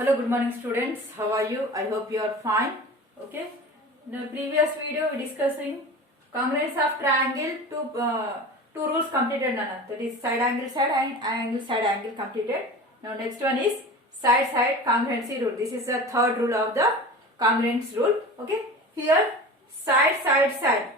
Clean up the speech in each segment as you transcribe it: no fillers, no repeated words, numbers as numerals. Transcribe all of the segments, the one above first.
Hello, good morning students. How are you? I hope you are fine. Okay. In the previous video we discussing congruence of triangle. Two rules completed, Nana. That is side angle and side angle completed. Now next one is side congruency rule. This is the third rule of the congruence rule. Okay. Here side.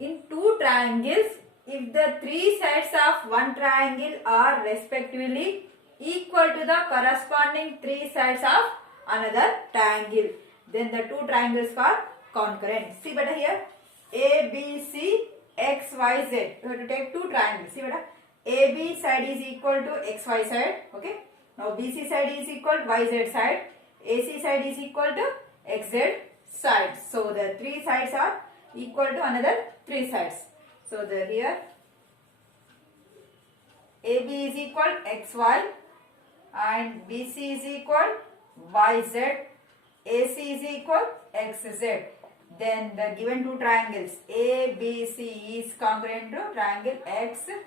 In two triangles, if the three sides of one triangle are respectively equal to the corresponding three sides of another triangle, then the two triangles are concurrent. See better here, A, B, C, X, Y, Z. You have to take two triangles. See better, AB side is equal to XY side. Okay. Now BC side is equal to YZ side. AC side is equal to XZ side. So the three sides are equal to another three sides. So the here AB is equal XY and BC is equal YZ, AC is equal XZ. Then the given two triangles ABC is congruent to triangle XYZ.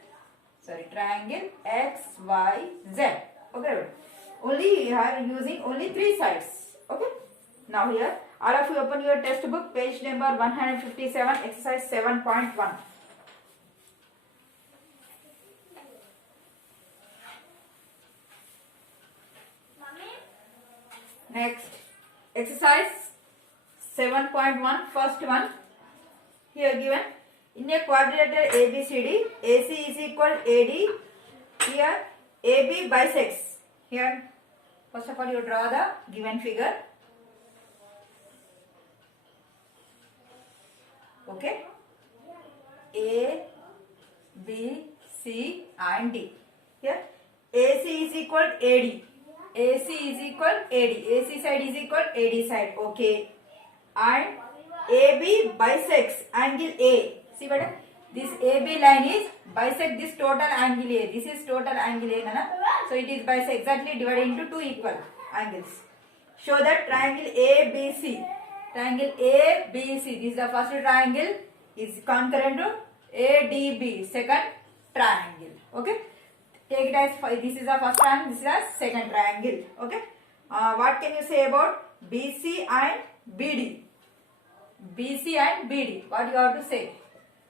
Okay. Only you are using only three sides. Okay. Now here, all of you open your textbook, page number 157, exercise 7.1. Next, exercise 7.1, first one. Here given, in a quadrilateral ABCD, AC is equal AD. Here, AB bisects. Here, first of all, you draw the given figure. Okay. A, B, C and D. Here, AC is equal AD. AC is equal AD. AC side is equal AD side. Okay. And AB bisects angle A. See better. This AB line is bisect this total angle A. This is total angle A. Nana. So it is bisect exactly divided into two equal angles. Show that triangle ABC. Triangle ABC. This is the first triangle is concurrent to ADB. Second triangle. Okay. Take it as this is the first triangle, this is the second triangle. Okay. What can you say about BC and BD? BC and BD. What you have to say?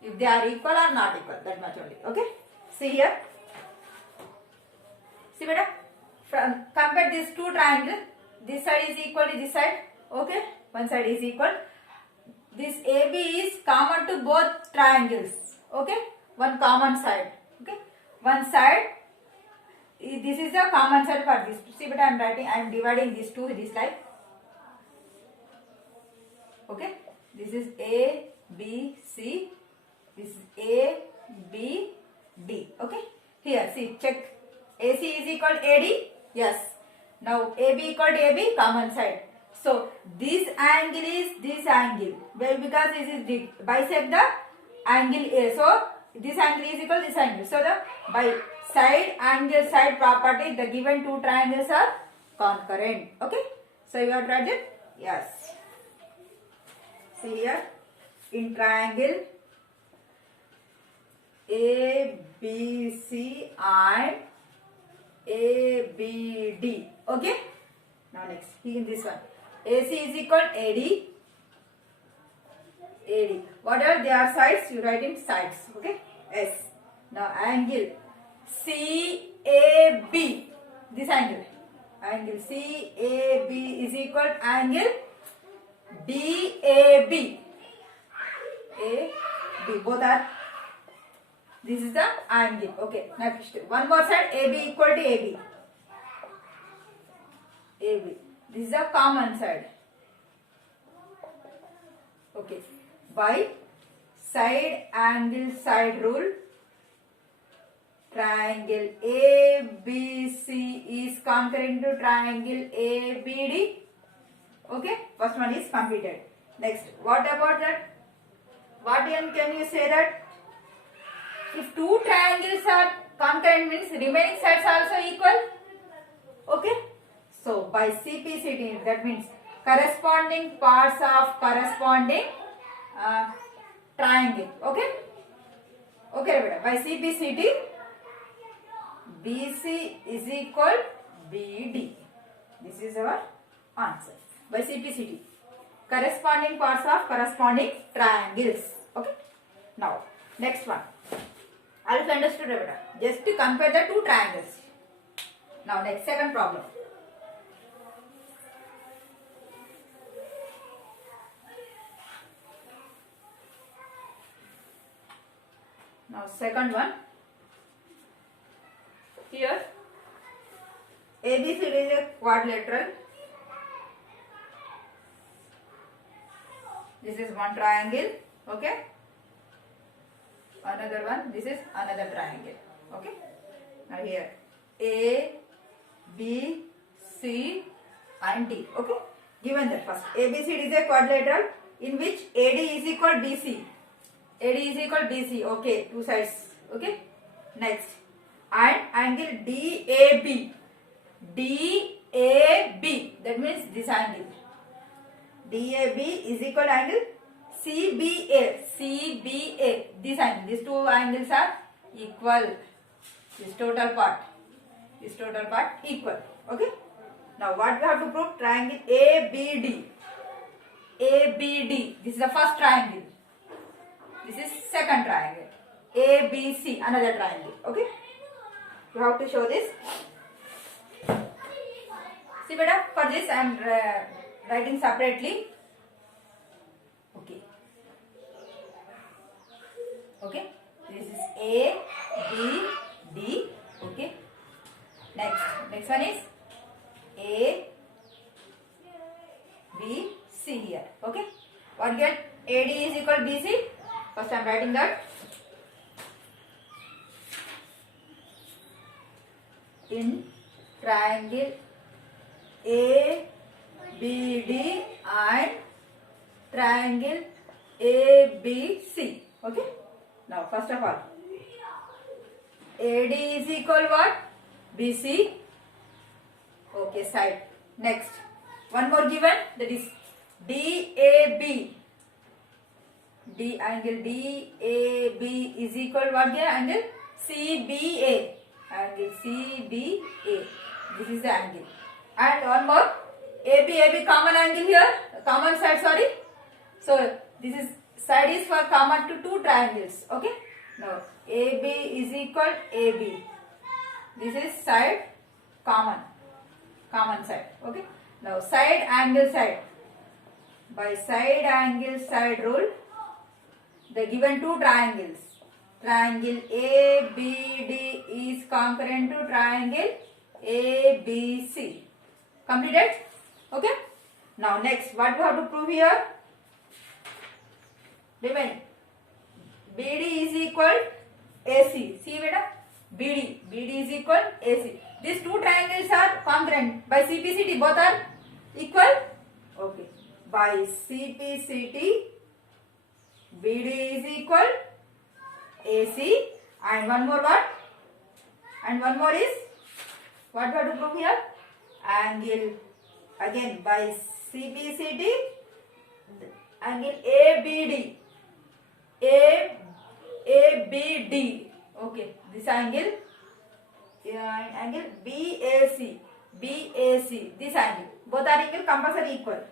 If they are equal or not equal, that much only. Okay. See here. See better. Compare these two triangles. This side is equal to this side. Okay. One side is equal. This AB is common to both triangles. Okay. One common side. Okay. One side. This is the common side for this. See, but I am dividing these two this like. Okay. This is A, B, C. This is A, B, D. Okay. Here, see, check. AC is equal to AD. Yes. Now, AB equal to AB, common side. So, this angle is this angle. Well, because this is bisect the angle A. So, this angle is equal to this angle. So, the by side angle side property, the given two triangles are concurrent. Okay. So, you have to write it? Yes. See here, in triangle ABC and ABD. Okay. Now next, in this one, AC is equal AD. AD. Whatever they are sides, you write in sides. Okay. S. Now angle CAB. This angle. Angle CAB is equal to angle DAB. AB. Both are. This is the angle. Okay. Next. One more side. AB equal to AB. AB. This is the common side. Okay. By side angle side rule, triangle ABC is concurrent to triangle ABD. Okay. First one is completed. Next. What about that? What can you say that? If two triangles are concurrent means remaining sides also equal. Okay. So, by CPCT, that means corresponding parts of corresponding triangle. Okay. Okay, by CPCT, BC is equal BD. This is our answer by CPCT. Corresponding parts of corresponding triangles. Okay. Now, next one. I'll understood better. Just to compare the two triangles. Now, next second problem. Now, second one. Here, ABC is a quadrilateral. This is one triangle. Okay. Another one. This is another triangle. Okay. Now here, A, B, C, and D. Okay. Given that first, ABCD is a quadrilateral in which AD is equal BC. AD is equal BC. Okay. Two sides. Okay. Next. And angle DAB. DAB. That means this angle. DAB is equal to angle CBA. CBA. This angle. These two angles are equal. This total part. This total part equal. Okay. Now what we have to prove? Triangle ABD. ABD. This is the first triangle. This is second triangle. ABC. Another triangle. Okay. You have to show this. See beta, for this I am writing separately. Okay. Okay. This is A, B, D. Okay. Next one is A, B, C here. Okay. What get AD is equal to BC? First I am writing that. In triangle ABD and triangle ABC. Okay. Now first of all, AD is equal what? BC. Okay, side. Next, one more given, that is DAB. D angle DAB is equal what here? Angle CBA. Angle CBA. This is the angle. And one more, AB common angle here, common side, sorry. So this is side is for common to two triangles. Okay. Now AB is equal AB. This is side common side. Okay. Now side angle side. By side angle side rule, the given two triangles. Triangle ABD is concurrent to triangle ABC. Completed? Okay. Now next, what we have to prove here? Remaining. BD is equal AC. See beta? BD is equal AC. These two triangles are congruent. By CPCT, both are equal. Okay. By CPCT, BD is equal AC, and one more what? And one more is what we have to prove here? Angle, again by CPCT, angle ABD. ABD. Okay, this angle, angle BAC. This angle. Both are equal, compulsory equal.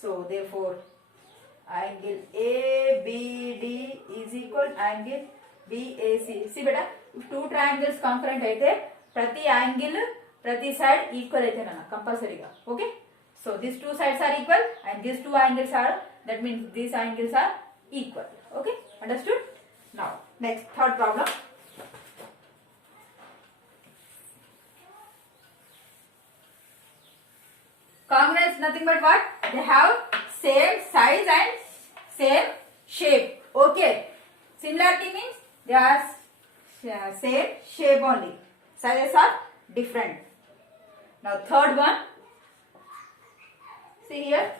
So therefore, angle ABD is equal angle BAC. See beta, if two triangles concurrent aithe, prati angle, prati side equal aithe nana, compulsory ga. Okay. So these two sides are equal and these two angles are, that means these angles are equal. Okay. Understood? Now, next, third problem. Congruence nothing but what? They have same size and same shape. Okay. Similarity means they are same shape only. Sizes are different. Now third one. See here.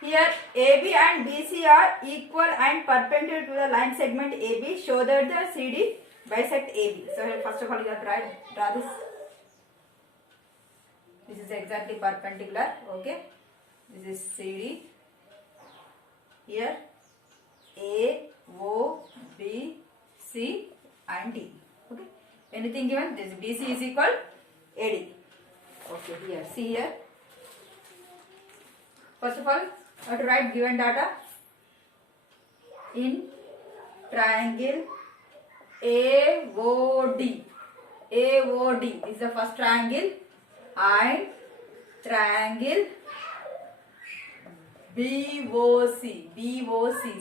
Here AB and BC are equal and perpendicular to the line segment AB. Show that the CD bisect AB. So first of all you have to draw this. This is exactly perpendicular. Okay. This is CD. Here A, O, B, C and D. Okay. Anything given? This BC is equal AD. Okay, here, see here. First of all, I have to write given data in triangle AOD. AOD, this is the first triangle, and triangle BOC,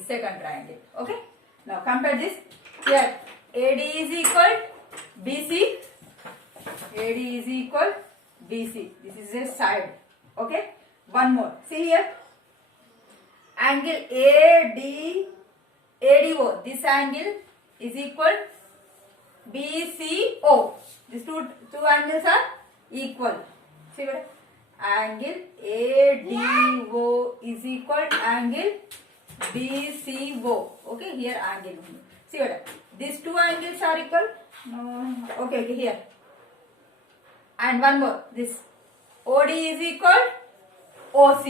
second triangle. Okay, now compare this. Here AD is equal BC, AD is equal BC. This is a side. Okay, one more. See here, angle ADO. This angle is equal BCO. These two angles are equal. See what? Angle ADO is equal angle BCO. Okay, here angle. See what? These two angles are equal. Okay, here. And one more. This OD is equal OC.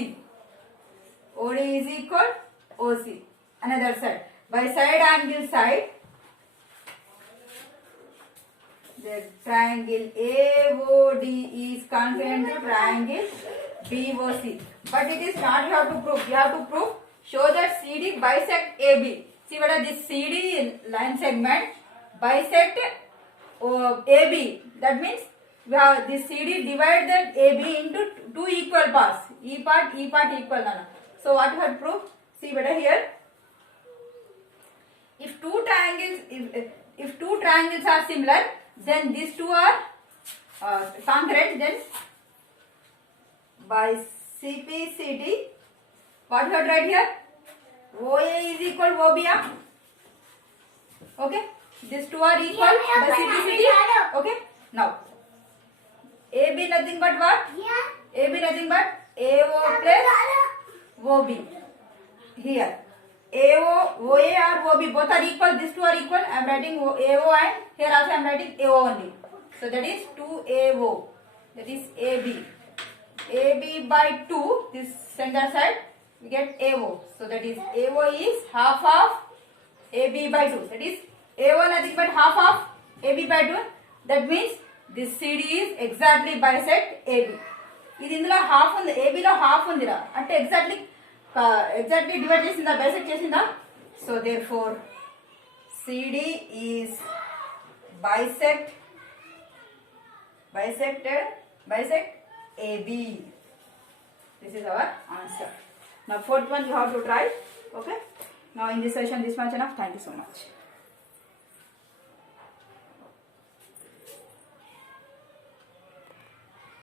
OD is equal OC. Another side. By side angle side, the triangle AOD is congruent to triangle BOC. But it is not you have to prove. You have to prove, show that CD bisect AB. See what this CD line segment bisect AB. That means we have this CD divided AB into two equal parts. E part equal. So what you have to prove? See better here. If two triangles are similar, then these two are congruent. Then by CPCD, what you have to write here? OA is equal OB. Okay, these two are equal by CPCD. Okay, now AB nothing but what? AB nothing but AO plus OB. Here AO, OA or OB both are equal. These two are equal. I am writing AO, and here also I am writing AO only. So that is 2AO. That is AB. AB by 2. This center side we get AO. So that is AO is half of AB by 2. That is AO nothing but half of AB by 2. That means this CD is exactly bisect AB. ఇది ఇందులో half ఉంది, ఏబీలో half ఉందిరా అంటే exactly divide చేసిందా, bisect చేసిందా. So therefore CD is bisect AB. This is our answer. Now fourth one you have to try. Okay, now in this session this much enough. Thank you so much.